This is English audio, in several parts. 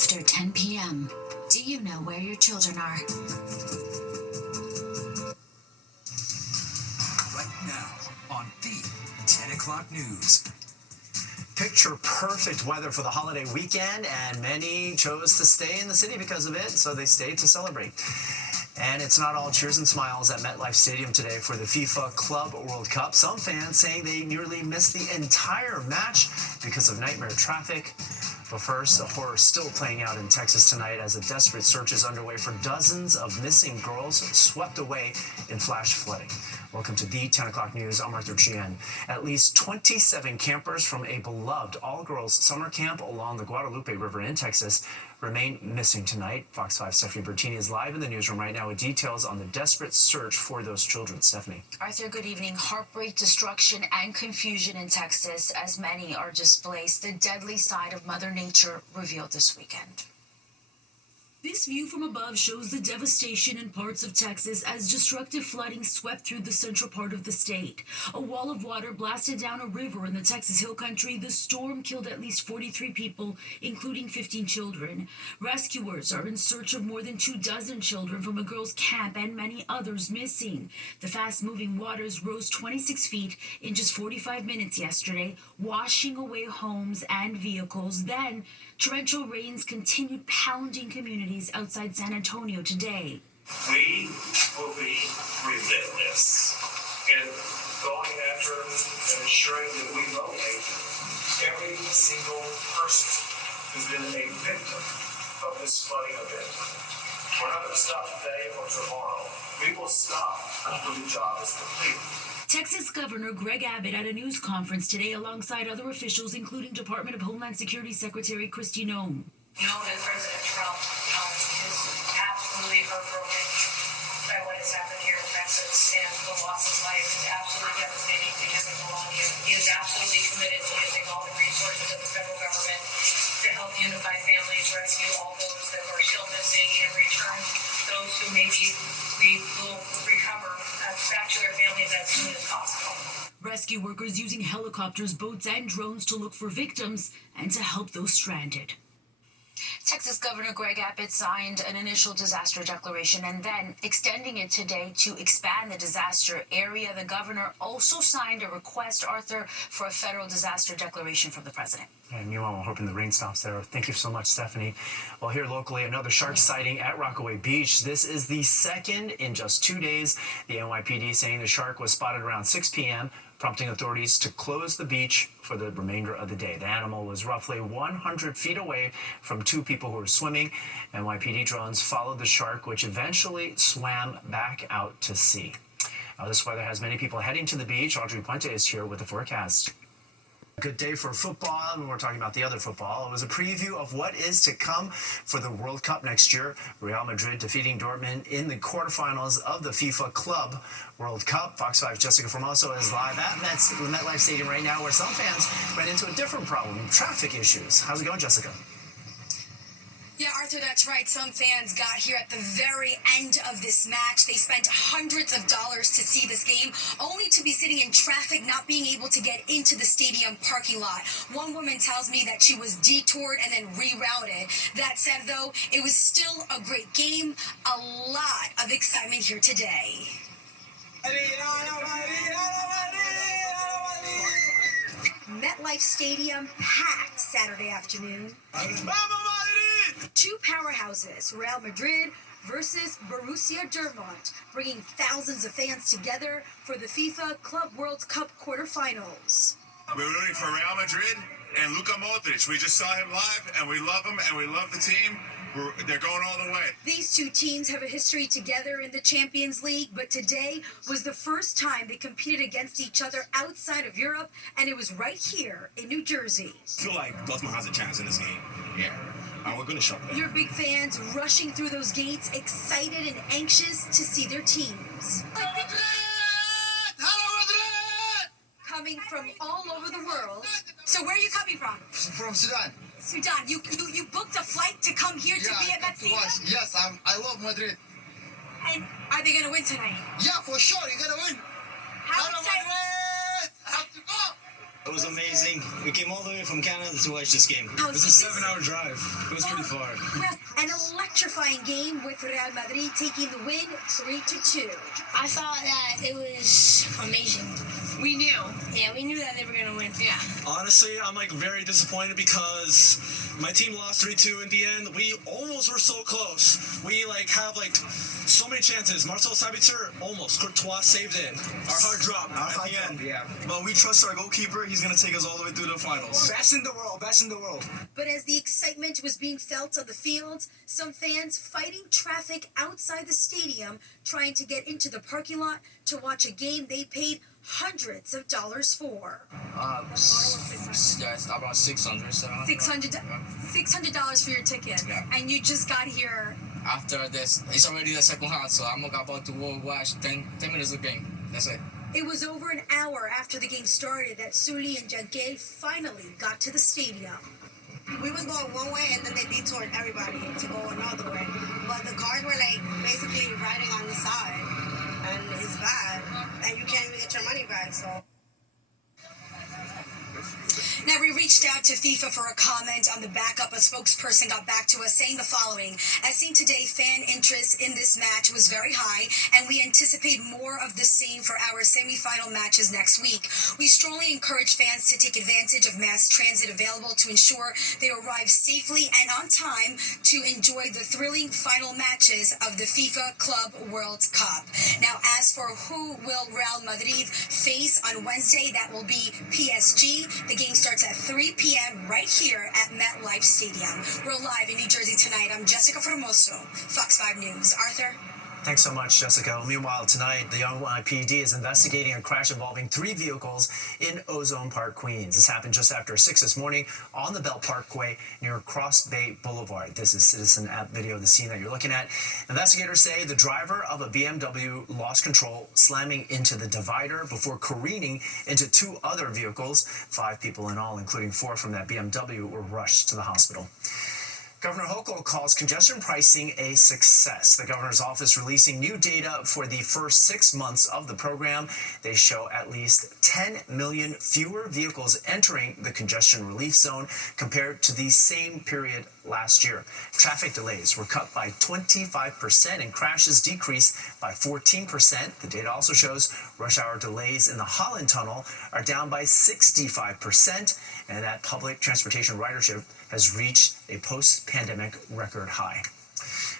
after 10 p.m. Do you know where your children are? Right now on the 10 o'clock news. Picture perfect weather for the holiday weekend, and many chose to stay in the city because of it, so they stayed to celebrate. And it's not all cheers and smiles at MetLife Stadium today for the FIFA Club World Cup. Some fans saying they nearly missed the entire match because of nightmare traffic. But first, the horror still playing out in Texas tonight as a desperate search is underway for dozens of missing girls swept away in flash flooding. Welcome to the 10 o'clock news. I'm Arthur Chien. At least 27 campers from a beloved all-girls summer camp along the Guadalupe River in Texas remain missing tonight. Fox 5 Stephanie Bertini is live in the newsroom right now with details on the desperate search for those children. Stephanie. Arthur, good evening. Heartbreak, destruction, and confusion in Texas as many are displaced. The deadly side of Mother Nature revealed this weekend. This view from above shows the devastation in parts of Texas as destructive flooding swept through the central part of the state. A wall of water blasted down a river in the Texas Hill Country. The storm killed at least 43 people, including 15 children. Rescuers are in search of more than 24 children from a girls' camp and many others missing. The fast-moving waters rose 26 feet in just 45 minutes yesterday, washing away homes and vehicles. Then, torrential rains continued pounding communities outside San Antonio today. We will be relentless in going after and ensuring that we locate every single person who's been a victim of this flooding event. We're not going to stop today or tomorrow. We will stop until the job is completed. Texas Governor Greg Abbott at a news conference today alongside other officials, including Department of Homeland Security Secretary Kristi Noem. Know that President Trump is absolutely heartbroken by what has happened here in Texas, and the loss of life is absolutely devastating to him and Melania. He is absolutely committed to using all the resources of the federal government to help unify families, rescue all those that are still missing, and return those who maybe we will recover back to their families as soon as possible. Rescue workers using helicopters, boats, and drones to look for victims and to help those stranded. Texas Governor Greg Abbott signed an initial disaster declaration and then extending it today to expand the disaster area. The governor also signed a request, Arthur, for a federal disaster declaration from the president. And meanwhile, we're hoping the rain stops there. Thank you so much, Stephanie. Well, here locally, another shark sighting at Rockaway Beach. This is the second in just 2 days. The NYPD saying the shark was spotted around 6 p.m., prompting authorities to close the beach for the remainder of the day. The animal was roughly 100 feet away from two people who were swimming. NYPD drones followed the shark, which eventually swam back out to sea. This weather has many people heading to the beach. Audrey Puente is here with the forecast. Good day for football, and we're talking about the other football. It was a preview of what is to come for the World Cup next year. Real Madrid defeating Dortmund in the quarterfinals of the FIFA Club World Cup. Fox 5 Jessica Formoso is live at MetLife Stadium right now, where some fans ran into a different problem, traffic issues. How's it going, Jessica? Yeah, Arthur, that's right. Some fans got here at the very end of this match. They spent hundreds of dollars to see this game, only to be sitting in traffic, not being able to get into the stadium parking lot. One woman tells me that she was detoured and then rerouted. That said, though, it was still a great game. A lot of excitement here today. MetLife Stadium packed Saturday afternoon. Two powerhouses, Real Madrid versus Borussia Dortmund, bringing thousands of fans together for the FIFA Club World Cup quarterfinals. We're rooting for Real Madrid and Luka Modric. We just saw him live, and we love him, and we love the team. They're going all the way. These two teams have a history together in the Champions League, but today was the first time they competed against each other outside of Europe, and it was right here in New Jersey. I feel like Dortmund has a chance in this game. Yeah. And we're going to show them. Your big fans rushing through those gates, excited and anxious to see their teams. Coming from all over the world. So where are you coming from? From Sudan. Sudan. You booked a flight to come here to be at Met Stadium? Yes, I love Madrid. And are they going to win tonight? Yeah, for sure. You're going to win. How excited? I have to go. It was amazing. We came all the way from Canada to watch this game. It was a 7-hour drive. It was pretty far. An electrifying game with Real Madrid taking the win 3-2. I thought that it was amazing. We knew. Yeah, we knew that they were going to win. Yeah. Honestly, I'm very disappointed because my team lost 3-2 in the end. We almost were so close. We have so many chances. Marcel Sabitzer almost. Courtois saved it. Our heart dropped at the end. Yeah. But we trust our goalkeeper. He's going to take us all the way through the finals. Best in the world. Best in the world. But as the excitement was being felt on the field, some fans fighting traffic outside the stadium, trying to get into the parking lot to watch a game they paid hundreds of dollars for. Yeah, it's about 600. $600 for your ticket. Yeah. And you just got here. After this, it's already the second half, so I'm about to go watch 10 minutes of the game. That's it. It was over an hour after the game started that Sully and Jankel finally got to the stadium. We was going one way and then they detoured everybody to go another way. But the cars were basically riding on the side. And it's bad. And you can't even get your money back, so. Now, we reached out to FIFA for a comment on the backup. A spokesperson got back to us saying the following. As seen today, fan interest in this match was very high, and we anticipate more of the same for our semifinal matches next week. We strongly encourage fans to take advantage of mass transit available to ensure they arrive safely and on time to enjoy the thrilling final matches of the FIFA Club World Cup. Now, as for who will Real Madrid face on Wednesday, that will be PSG. The game starts at 3 p.m. right here at MetLife Stadium. We're live in New Jersey tonight. I'm Jessica Formoso, Fox 5 News. Arthur? Thanks so much, Jessica. Meanwhile, tonight, the NYPD is investigating a crash involving 3 vehicles in Ozone Park, Queens. This happened just after 6 this morning on the Belt Parkway near Cross Bay Boulevard. This is Citizen app video of the scene that you're looking at. Investigators say the driver of a BMW lost control, slamming into the divider before careening into 2 other vehicles. 5 people in all, including 4 from that BMW, were rushed to the hospital. Governor Hochul calls congestion pricing a success. The governor's office releasing new data for the first 6 months of the program. They show at least 10 million fewer vehicles entering the congestion relief zone compared to the same period last year. Traffic delays were cut by 25% and crashes decreased by 14%. The data also shows rush hour delays in the Holland Tunnel are down by 65%, and that public transportation ridership has reached a post-pandemic record high.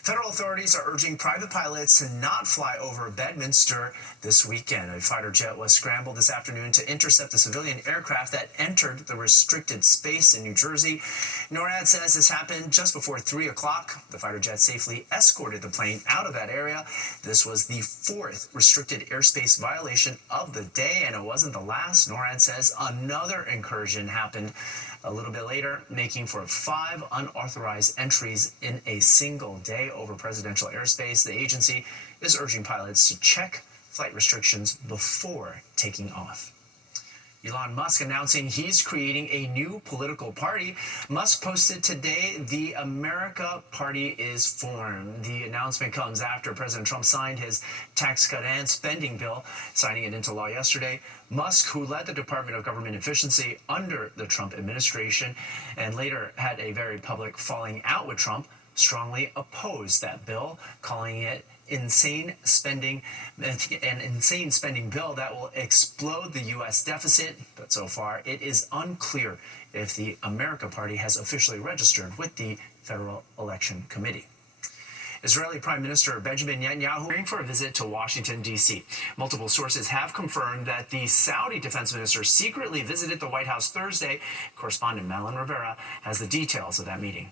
Federal authorities are urging private pilots to not fly over Bedminster this weekend. A fighter jet was scrambled this afternoon to intercept a civilian aircraft that entered the restricted space in New Jersey. NORAD says this happened just before 3 o'clock. The fighter jet safely escorted the plane out of that area. This was the 4th restricted airspace violation of the day, and it wasn't the last. NORAD says another incursion happened a little bit later, making for 5 unauthorized entries in a single day over presidential airspace. The agency is urging pilots to check flight restrictions before taking off. Elon Musk announcing he's creating a new political party. Musk posted today the America Party is formed. The announcement comes after President Trump signed his tax cut and spending bill, signing it into law yesterday. Musk, who led the Department of Government Efficiency under the Trump administration and later had a very public falling out with Trump, strongly opposed that bill, calling it an insane spending bill that will explode the U.S. deficit. But so far, it is unclear if the America Party has officially registered with the Federal Election Committee. Israeli Prime Minister Benjamin Netanyahu preparing for a visit to Washington, D.C. Multiple sources have confirmed that the Saudi defense minister secretly visited the White House Thursday. Correspondent Malin Rivera has the details of that meeting.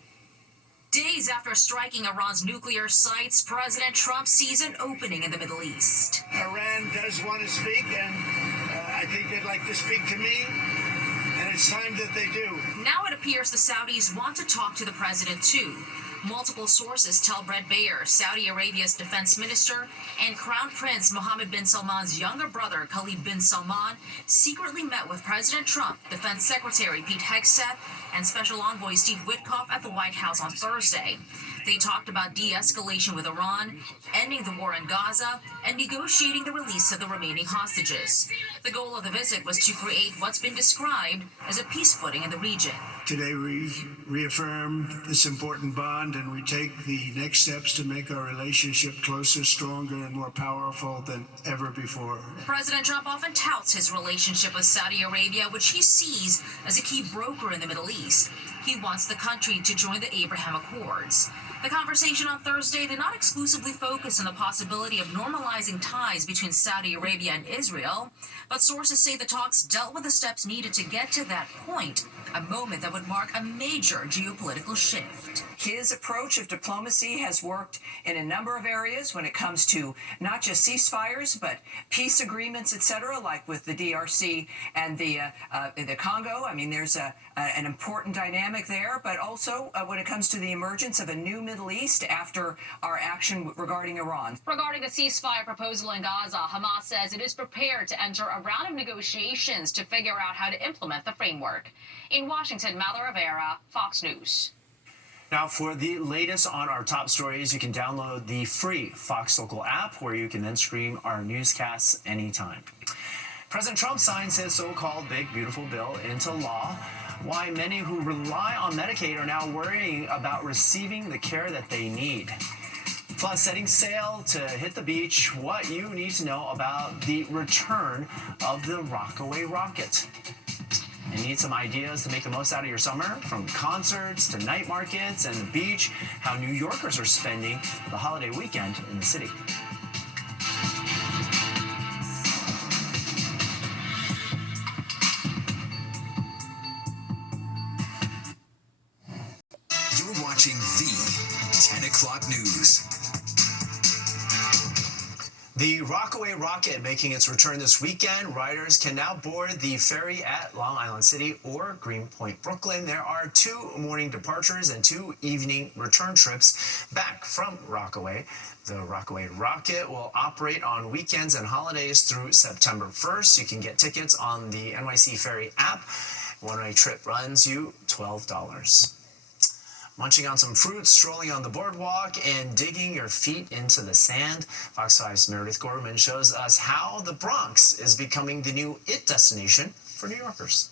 Days after striking Iran's nuclear sites, President Trump sees an opening in the Middle East. Iran does want to speak, and I think they'd like to speak to me, and it's time that they do. Now it appears the Saudis want to talk to the president, too. Multiple sources tell Brett Baer, Saudi Arabia's defense minister, and Crown Prince Mohammed bin Salman's younger brother, Khalid bin Salman, secretly met with President Trump, Defense Secretary Pete Hegseth, and Special Envoy Steve Witkoff at the White House on Thursday. They talked about de-escalation with Iran, ending the war in Gaza, and negotiating the release of the remaining hostages. The goal of the visit was to create what's been described as a peace footing in the region. Today we reaffirm this important bond and we take the next steps to make our relationship closer, stronger, and more powerful than ever before. President Trump often touts his relationship with Saudi Arabia, which he sees as a key broker in the Middle East. He wants the country to join the Abraham Accords. The conversation on Thursday did not exclusively focus on the possibility of normalizing ties between Saudi Arabia and Israel, but sources say the talks dealt with the steps needed to get to that point, a moment that would mark a major geopolitical shift. His approach of diplomacy has worked in a number of areas when it comes to not just ceasefires, but peace agreements, etc., like with the DRC and the Congo. I mean, there's an important dynamic there, but also when it comes to the emergence of a new Middle East after our action regarding Iran. Regarding the ceasefire proposal in Gaza, Hamas says it is prepared to enter a round of negotiations to figure out how to implement the framework. In Washington, Mala Rivera, Fox News. Now, for the latest on our top stories, you can download the free Fox Local app, where you can then stream our newscasts anytime. President Trump signs his so-called Big Beautiful Bill into law. Why many who rely on Medicaid are now worrying about receiving the care that they need. Plus, setting sail to hit the beach, what you need to know about the return of the Rockaway Rocket. And need some ideas to make the most out of your summer? From concerts to night markets and the beach, how New Yorkers are spending the holiday weekend in the city. You're watching the 10 o'clock news. The Rockaway Rocket making its return this weekend. Riders can now board the ferry at Long Island City or Greenpoint, Brooklyn. There are 2 morning departures and 2 evening return trips back from Rockaway. The Rockaway Rocket will operate on weekends and holidays through September 1st. You can get tickets on the NYC Ferry app. One-way trip runs you $12. Munching on some fruit, strolling on the boardwalk, and digging your feet into the sand. Fox 5's Meredith Gorman shows us how the Bronx is becoming the new IT destination for New Yorkers.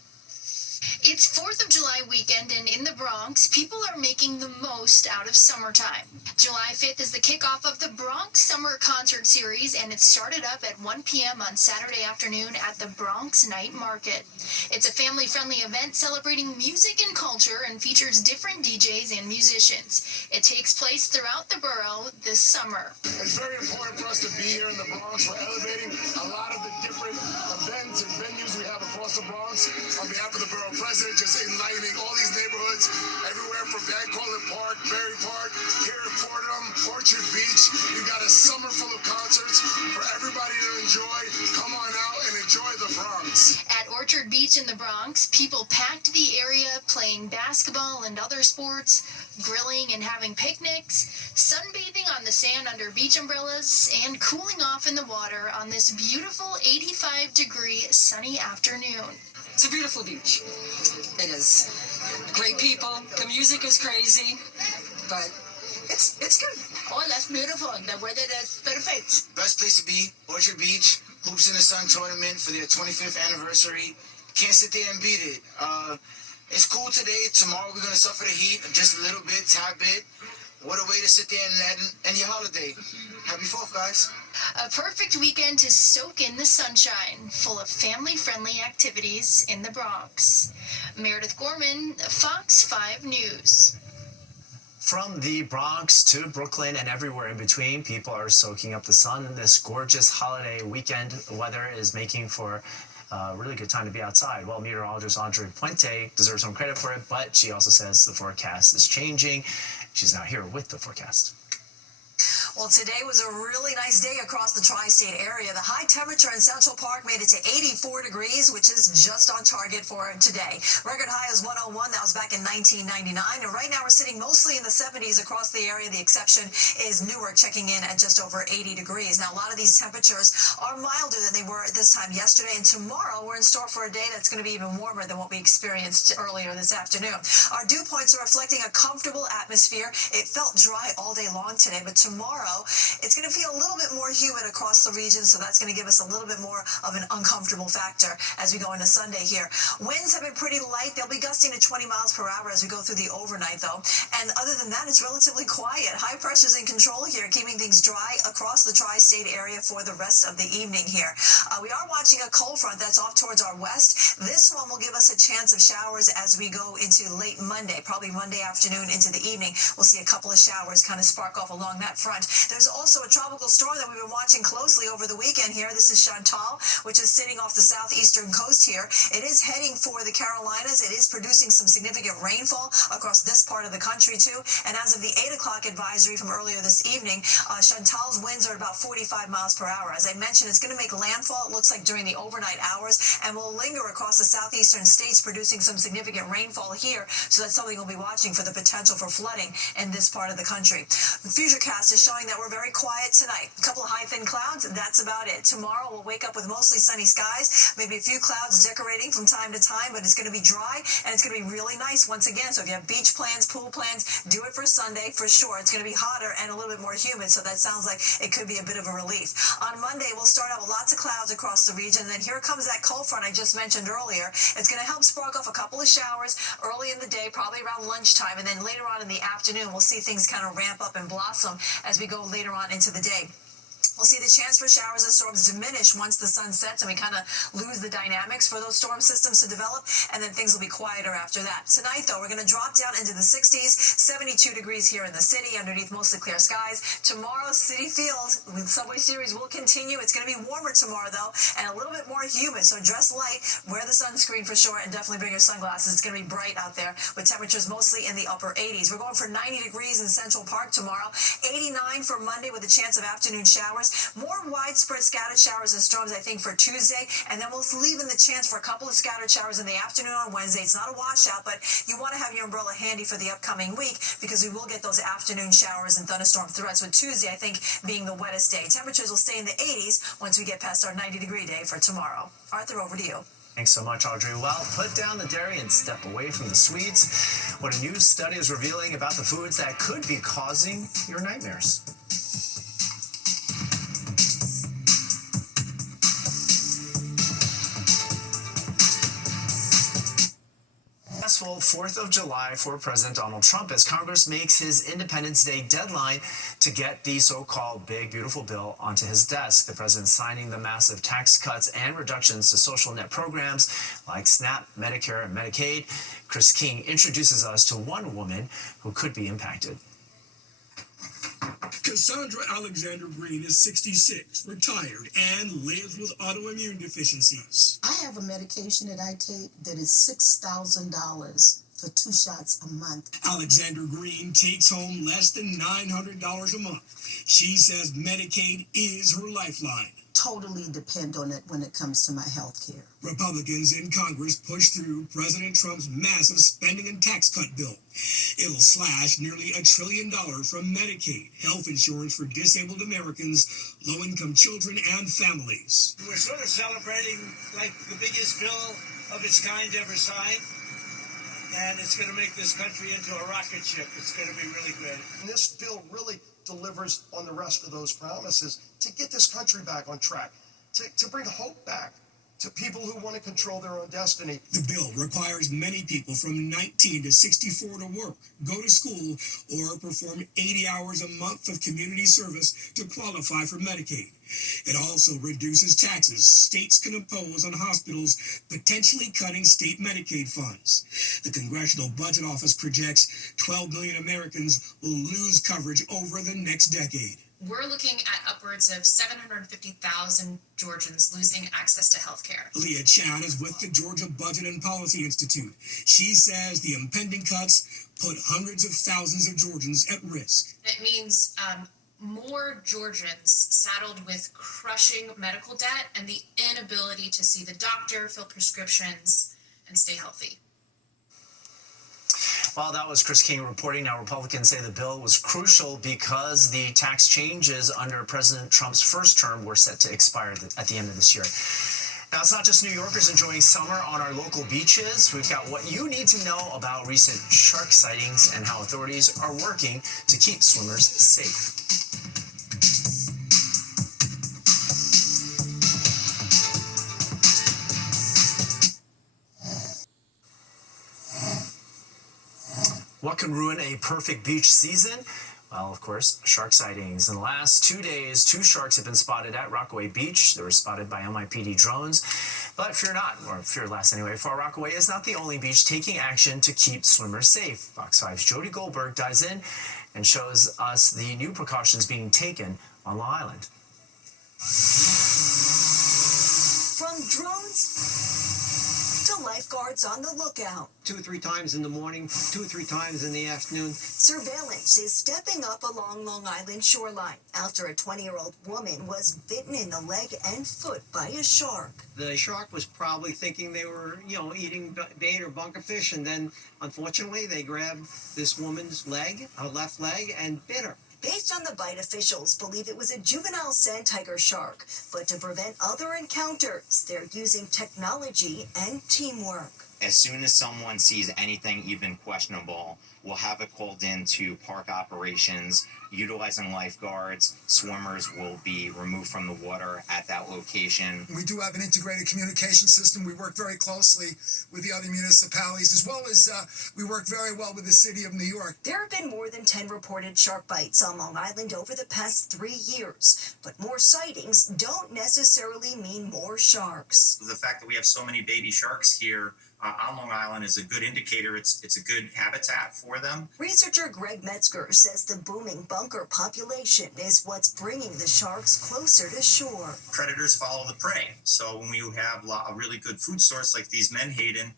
It's 4th of July weekend, and in the Bronx, people are making the most out of summertime. July 5th is the kickoff of the Bronx Summer Concert Series, and it started up at 1 p.m. on Saturday afternoon at the Bronx Night Market. It's a family-friendly event celebrating music and culture and features different DJs and musicians. It takes place throughout the borough this summer. It's very important for us to be here in the Bronx. We're elevating a lot of the different events and venues we have across the Bronx on behalf of the borough president, just enlightening all these neighborhoods, everywhere from Van Cortlandt Park, Berry Park, here in Fordham, Orchard Beach. You got a summer full of concerts for everybody to enjoy. Come on out and enjoy the Bronx. At Orchard Beach in the Bronx, people packed the area playing basketball and other sports, grilling and having picnics, sunbathing on the sand under beach umbrellas, and cooling off in the water on this beautiful 85-degree sunny afternoon. It's a beautiful beach. It is. Great people. The music is crazy, but it's good. Oh, that's beautiful. The weather is perfect. Best place to be, Orchard Beach, Hoops in the Sun tournament for their 25th anniversary. Can't sit there and beat it. It's cool today. Tomorrow we're going to suffer the heat just a little bit, tad bit. What a way to sit there and end your holiday. Happy 4th, guys. A perfect weekend to soak in the sunshine, full of family-friendly activities in the Bronx. Meredith Gorman, Fox 5 News. From the Bronx to Brooklyn and everywhere in between, people are soaking up the sun. This gorgeous holiday weekend weather is making for a really good time to be outside. Well, meteorologist Audrey Puente deserves some credit for it, but she also says the forecast is changing. She's now here with the forecast. Well, today was a really nice day across the tri-state area. The high temperature in Central Park made it to 84 degrees, which is just on target for today. Record high is 101. That was back in 1999. And right now we're sitting mostly in the 70s across the area. The exception is Newark, checking in at just over 80 degrees. Now, a lot of these temperatures are milder than they were at this time yesterday. And tomorrow we're in store for a day that's going to be even warmer than what we experienced earlier this afternoon. Our dew points are reflecting a comfortable atmosphere. It felt dry all day long today, but tomorrow it's going to feel a little bit more humid across the region, so that's going to give us a little bit more of an uncomfortable factor as we go into Sunday here. Winds have been pretty light. They'll be gusting to 20 miles per hour as we go through the overnight, though. And other than that, it's relatively quiet. High pressure's in control here, keeping things dry across the tri-state area for the rest of the evening here. We are watching a cold front that's off towards our west. This one will give us a chance of showers as we go into late Monday, probably Monday afternoon into the evening. We'll see a couple of showers kind of spark off along that front. There's also a tropical storm that we've been watching closely over the weekend here. This is Chantal, which is sitting off the southeastern coast here. It is heading for the Carolinas. It is producing some significant rainfall across this part of the country, too. And as of the 8 o'clock advisory from earlier this evening, Chantal's winds are about 45 miles per hour. As I mentioned, it's going to make landfall, it looks like, during the overnight hours, and will linger across the southeastern states, producing some significant rainfall here. So that's something we'll be watching for the potential for flooding in this part of the country. The Futurecast is showing that we're very quiet tonight. A couple of high thin clouds, and that's about it. Tomorrow we'll wake up with mostly sunny skies, maybe a few clouds decorating from time to time, but it's going to be dry and it's going to be really nice once again. So if you have beach plans, pool plans, do it for Sunday for sure. It's going to be hotter and a little bit more humid, so that sounds like it could be a bit of a relief. On Monday we'll start out with lots of clouds across the region, and then here comes that cold front I just mentioned earlier. It's going to help spark off a couple of showers early in the day, probably around lunchtime, and then later on in the afternoon we'll see things kind of ramp up and blossom as we go later on into the day. We'll see the chance for showers and storms diminish once the sun sets and we kind of lose the dynamics for those storm systems to develop, and then things will be quieter after that. Tonight, though, we're going to drop down into the 60s, 72 degrees here in the city, underneath mostly clear skies. Tomorrow, Citi Field, the Subway Series will continue. It's going to be warmer tomorrow, though, and a little bit more humid, so dress light, wear the sunscreen for sure, and definitely bring your sunglasses. It's going to be bright out there with temperatures mostly in the upper 80s. We're going for 90 degrees in Central Park tomorrow, 89 for Monday with a chance of afternoon showers. More widespread scattered showers and storms, I think, for Tuesday, and then we'll leave in the chance for a couple of scattered showers in the afternoon on Wednesday. It's not a washout, but you want to have your umbrella handy for the upcoming week because we will get those afternoon showers and thunderstorm threats, with Tuesday, I think, being the wettest day. Temperatures will stay in the 80s once we get past our 90-degree day for tomorrow. Arthur, over to you. Thanks so much, Audrey. Well, put down the dairy and step away from the sweets. What a new study is revealing about the foods that could be causing your nightmares. Successful 4th of July for President Donald Trump as Congress makes his Independence Day deadline to get the so-called big, beautiful bill onto his desk. The president signing the massive tax cuts and reductions to social net programs like SNAP, Medicare, and Medicaid. Chris King introduces us to one woman who could be impacted. Cassandra Alexander Green is 66, retired, and lives with autoimmune deficiencies. I have a medication that I take that is $6,000 for 2 shots a month. Alexander Green takes home less than $900 a month. She says Medicaid is her lifeline. Totally depend on it when it comes to my health care. Republicans in Congress pushed through President Trump's massive spending and tax cut bill. It'll slash nearly $1 trillion from Medicaid, health insurance for disabled Americans, low-income children, and families. We're sort of celebrating like the biggest bill of its kind ever signed, and it's going to make this country into a rocket ship. It's going to be really great. And this bill really delivers on the rest of those promises to get this country back on track, to bring hope back to people who want to control their own destiny. The bill requires many people from 19 to 64 to work, go to school, or perform 80 hours a month of community service to qualify for Medicaid. It also reduces taxes states can impose on hospitals, potentially cutting state Medicaid funds. The Congressional Budget Office projects 12 million Americans will lose coverage over the next decade. We're looking at upwards of 750,000 Georgians losing access to health care. Leah Chan is with the Georgia Budget and Policy Institute. She says the impending cuts put hundreds of thousands of Georgians at risk. It means more Georgians saddled with crushing medical debt and the inability to see the doctor, fill prescriptions, and stay healthy. Well, that was Chris King reporting. Now, Republicans say the bill was crucial because the tax changes under President Trump's first term were set to expire at the end of this year. Now, it's not just New Yorkers enjoying summer on our local beaches. We've got what you need to know about recent shark sightings and how authorities are working to keep swimmers safe. What can ruin a perfect beach season? Well, of course, shark sightings. In the last 2 days, 2 sharks have been spotted at Rockaway Beach. They were spotted by NYPD drones. But fear not, or fear less anyway, for Rockaway is not the only beach taking action to keep swimmers safe. Fox 5's Jody Goldberg dives in and shows us the new precautions being taken on Long Island. From drones to lifeguards on the lookout. 2 or 3 times in the morning, 2 or 3 times in the afternoon. Surveillance is stepping up along Long Island shoreline after a 20-year-old woman was bitten in the leg and foot by a shark. The shark was probably thinking they were, eating bait or bunker fish, and then, unfortunately, they grabbed this woman's leg, her left leg, and bit her. Based on the bite, officials believe it was a juvenile sand tiger shark, but to prevent other encounters, they're using technology and teamwork. As soon as someone sees anything even questionable, we'll have it called into park operations. Utilizing lifeguards, swimmers will be removed from the water at that location. We do have an integrated communication system. We work very closely with the other municipalities, as well as we work very well with the city of New York. There have been more than 10 reported shark bites on Long Island over the past 3 years, but more sightings don't necessarily mean more sharks. The fact that we have so many baby sharks here on Long Island is a good indicator. It's a good habitat for them. Researcher Greg Metzger says the booming bunker population is what's bringing the sharks closer to shore. Predators follow the prey. So when you have a really good food source like these menhaden,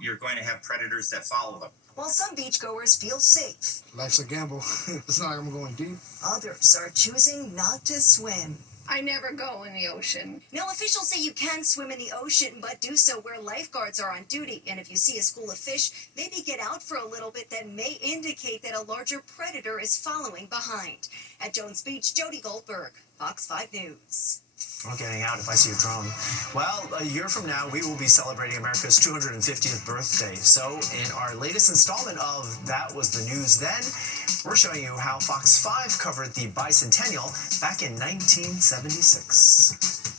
you're going to have predators that follow them. While some beachgoers feel safe, Life's a gamble. It's not like I'm going deep. others are choosing not to swim. I never go in the ocean. Now, officials say you can swim in the ocean, but do so where lifeguards are on duty. And if you see a school of fish, maybe get out for a little bit. That may indicate that a larger predator is following behind. At Jones Beach, Jody Goldberg, Fox 5 News. I'm getting out if I see a drone. Well, a year from now, we will be celebrating America's 250th birthday. So in our latest installment of That Was the News Then, we're showing you how Fox 5 covered the bicentennial back in 1976.